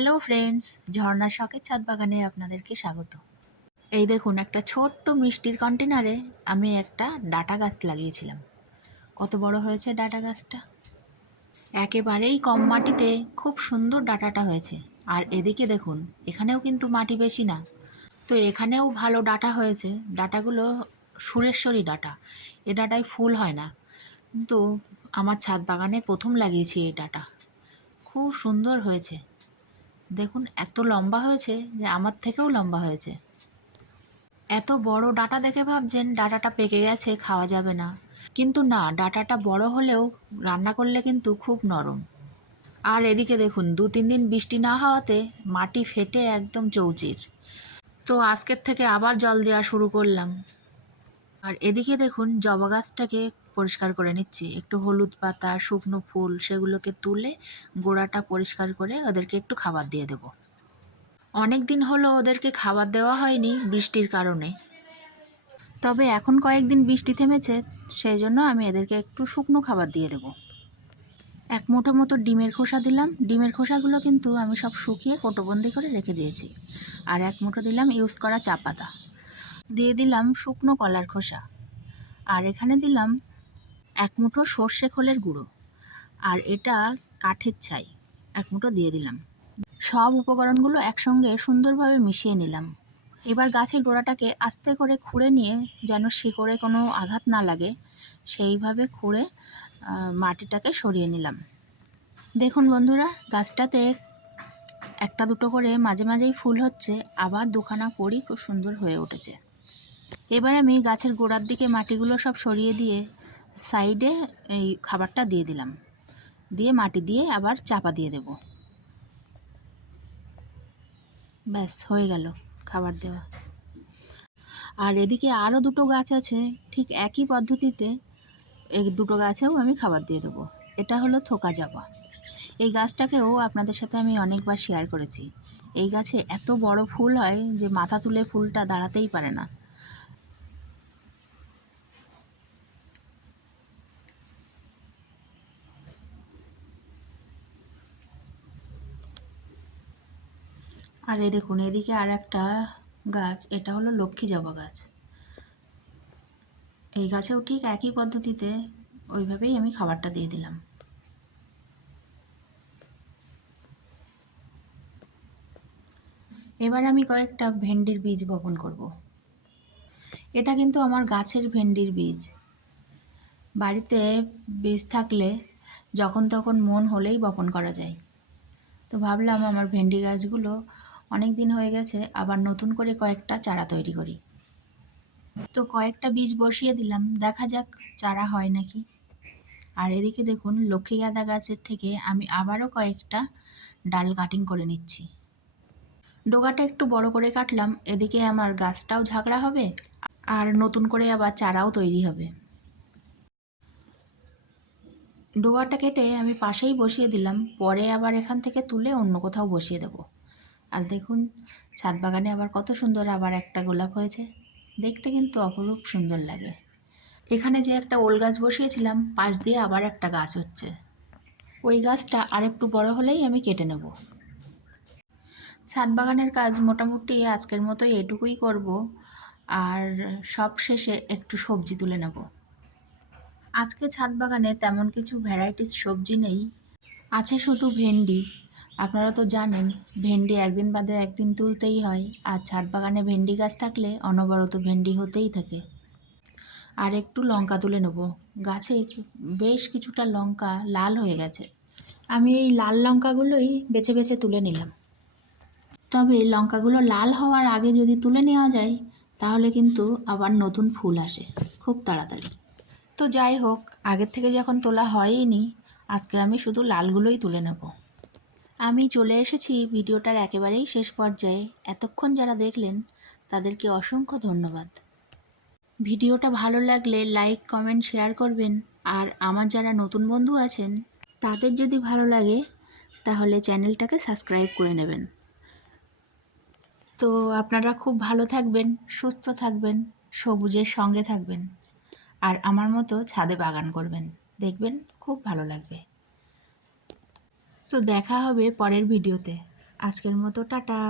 Hello friends, ঝর্ণার শখের ছাদ বাগানে আপনাদেরকে স্বাগত। এই দেখুন, একটা ছোট্ট মিষ্টির কন্টেনারে আমি একটা ডাঁটা গাছ লাগিয়েছিলাম। কত বড় হয়েছে ডাঁটা গাছটা! একেবারেই কম মাটিতে খুব সুন্দর ডাঁটাটা হয়েছে। আর এদিকে দেখুন, এখানেও কিন্তু মাটি বেশি না, তো এখানেও ভালো ডাঁটা হয়েছে। ডাঁটাগুলো সুরেশ্বরী ডাঁটা, এ ডাঁটায় ফুল হয় না, কিন্তু আমার ছাদ বাগানে প্রথম লাগিয়েছি এই ডাঁটা। খুব সুন্দর হয়েছে। দেখুন, এত লম্বা হয়েছে যে আমার থেকেও লম্বা হয়েছে। এত বড় ডাঁটা দেখে ভাবছেন ডাঁটাটা পেকে গেছে, খাওয়া যাবে না, কিন্তু না, ডাঁটাটা বড় হলেও রান্না করলে কিন্তু খুব নরম। আর এদিকে দেখুন, 2-3 দিন বৃষ্টি না হওয়াতে মাটি ফেটে একদম চৌচির। তো আজকের থেকে আবার জল দেওয়া শুরু করলাম। আর এদিকে দেখুন, জবা গাছটাকে পরিষ্কার করে নিচ্ছি। একটু হলুদ পাতা, শুকনো ফুল, সেগুলোকে তুলে গোড়াটা পরিষ্কার করে ওদেরকে একটু খাবার দিয়ে দেবো। অনেক দিন হলো ওদেরকে খাবার দেওয়া হয়নি বৃষ্টির কারণে, তবে এখন কয়েকদিন বৃষ্টি থেমেছে, সেই জন্য আমি এদেরকে একটু শুকনো খাবার দিয়ে দেব। 1 মুঠো মতো ডিমের খোসা দিলাম। ডিমের খোসাগুলো কিন্তু আমি সব শুকিয়ে কোটোবন্দি করে রেখে দিয়েছি। আর 1 মুঠো দিলাম ইউজ করা চা পাতা, দিয়ে দিলাম শুকনো কলার খোসা, আর এখানে দিলাম 1 মুঠো সর্ষে খোলের গুঁড়ো, আর এটা কাঠের ছাই 1 মুঠো দিয়ে দিলাম। সব উপকরণগুলো একসঙ্গে সুন্দরভাবে মিশিয়ে নিলাম। এবার গাছের গোড়াটাকে আস্তে করে খুঁড়ে নিয়ে, যেন শিকড়ে কোনো আঘাত না লাগে, সেইভাবে খুঁড়ে মাটিটাকে সরিয়ে নিলাম। দেখুন বন্ধুরা, গাছটাতে 1-2 করে মাঝে মাঝেই ফুল হচ্ছে, আবার 2খানা কড়ি খুব সুন্দর হয়ে উঠেছে। এবার আমি গাছের গোড়ার দিকে মাটিগুলো সব সরিয়ে দিয়ে সাইডে এই খাবারটা দিয়ে দিলাম, দিয়ে মাটি দিয়ে আবার চাপা দিয়ে দেব। ব্যাস, হয়ে গেল খাবার দেওয়া। আর এদিকে আরও 2টো গাছ আছে, ঠিক একই পদ্ধতিতে এই 2টো গাছেও আমি খাবার দিয়ে দেবো। এটা হলো থোকা জবা। এই গাছটাকেও আপনাদের সাথে আমি অনেকবার শেয়ার করেছি। এই গাছে এত বড় ফুল হয় যে মাথা তুলে ফুলটা দাঁড়াতেই পারে না। আর এই দেখুন, এদিকে আর একটা গাছ, এটা হলো লক্ষ্মী জবা গাছ। এই গাছেও ঠিক একই পদ্ধতিতে ওইভাবেই আমি খাবারটা দিয়ে দিলাম। এবার আমি কয়েকটা ভেন্ডির বীজ বপন করব। এটা কিন্তু আমার গাছের ভেন্ডির বীজ। বাড়িতে বীজ থাকলে যখন তখন মন হলেই বপন করা যায়। তো ভাবলাম আমার ভেন্ডি গাছগুলো অনেক দিন হয়ে গেছে, আবার নতুন করে কয়েকটা চারা তৈরি করি। তো কয়েকটা বীজ বসিয়ে দিলাম, দেখা যাক চারা হয় নাকি। আর এদিকে দেখুন, লক্ষ্মী গাঁদা গাছের থেকে আমি আবারও কয়েকটা ডাল কাটিং করে নিচ্ছি। ডোগাটা একটু বড় করে কাটলাম, এদিকে আমার গাছটাও ঝাঁকড়া হবে, আর নতুন করে আবার চারাও তৈরি হবে। ডোগাটা কেটে আমি পাশেই বসিয়ে দিলাম, পরে আবার এখান থেকে তুলে অন্য কোথাও বসিয়ে দেব। আর দেখুন, ছাদ বাগানে আবার কত সুন্দর আবার একটা গোলাপ হয়েছে, দেখতে কিন্তু অপরূপ সুন্দর লাগে। এখানে যে একটা ওল গাছ বসিয়েছিলাম, পাশ দিয়ে আবার একটা গাছ হচ্ছে। ওই গাছটা আরেকটু বড় হলেই আমি কেটে নেব। ছাদ বাগানের কাজ মোটামুটি আজকের মতোই এটুকুই করব, আর সব শেষে একটু সবজি তুলে নেব। আজকে ছাদ বাগানে তেমন কিছু ভ্যারাইটিস সবজি নেই, আছে শুধু ভেন্ডি। আপনারা তো জানেন, ভেন্ডি একদিন বাদে একদিন তুলতেই হয়, আর ছাদ বাগানে ভেন্ডি গাছ থাকলে অনবরত ভেন্ডি হতেই থাকে। আর একটু লঙ্কা তুলে নেব। গাছে বেশ কিছুটা লঙ্কা লাল হয়ে গেছে, আমি এই লাল লঙ্কাগুলোই বেছে বেছে তুলে নিলাম। তবে লঙ্কাগুলো লাল হওয়ার আগে যদি তুলে নেওয়া যায়, তাহলে কিন্তু আবার নতুন ফুল আসে খুব তাড়াতাড়ি। তো যাই হোক, আগের থেকে যখন তোলা হয়নি, আজকে আমি শুধু লালগুলোই তুলে নেব। আমি চলে এসেছি ভিডিওটার একেবারেই শেষ পর্যায়ে। এতক্ষণ যারা দেখলেন তাদেরকে অসংখ্য ধন্যবাদ। ভিডিওটা ভালো লাগলে লাইক, কমেন্ট, শেয়ার করবেন। আর আমার যারা নতুন বন্ধু আছেন, তাদের যদি ভালো লাগে তাহলে চ্যানেলটাকে সাবস্ক্রাইব করে নেবেন। তো আপনারা খুব ভালো থাকবেন, সুস্থ থাকবেন, সবুজের সঙ্গে থাকবেন, আর আমার মতো ছাদে বাগান করবেন, দেখবেন খুব ভালো লাগবে। তো দেখা হবে পরের ভিডিওতে। আজকের মতো টাটা।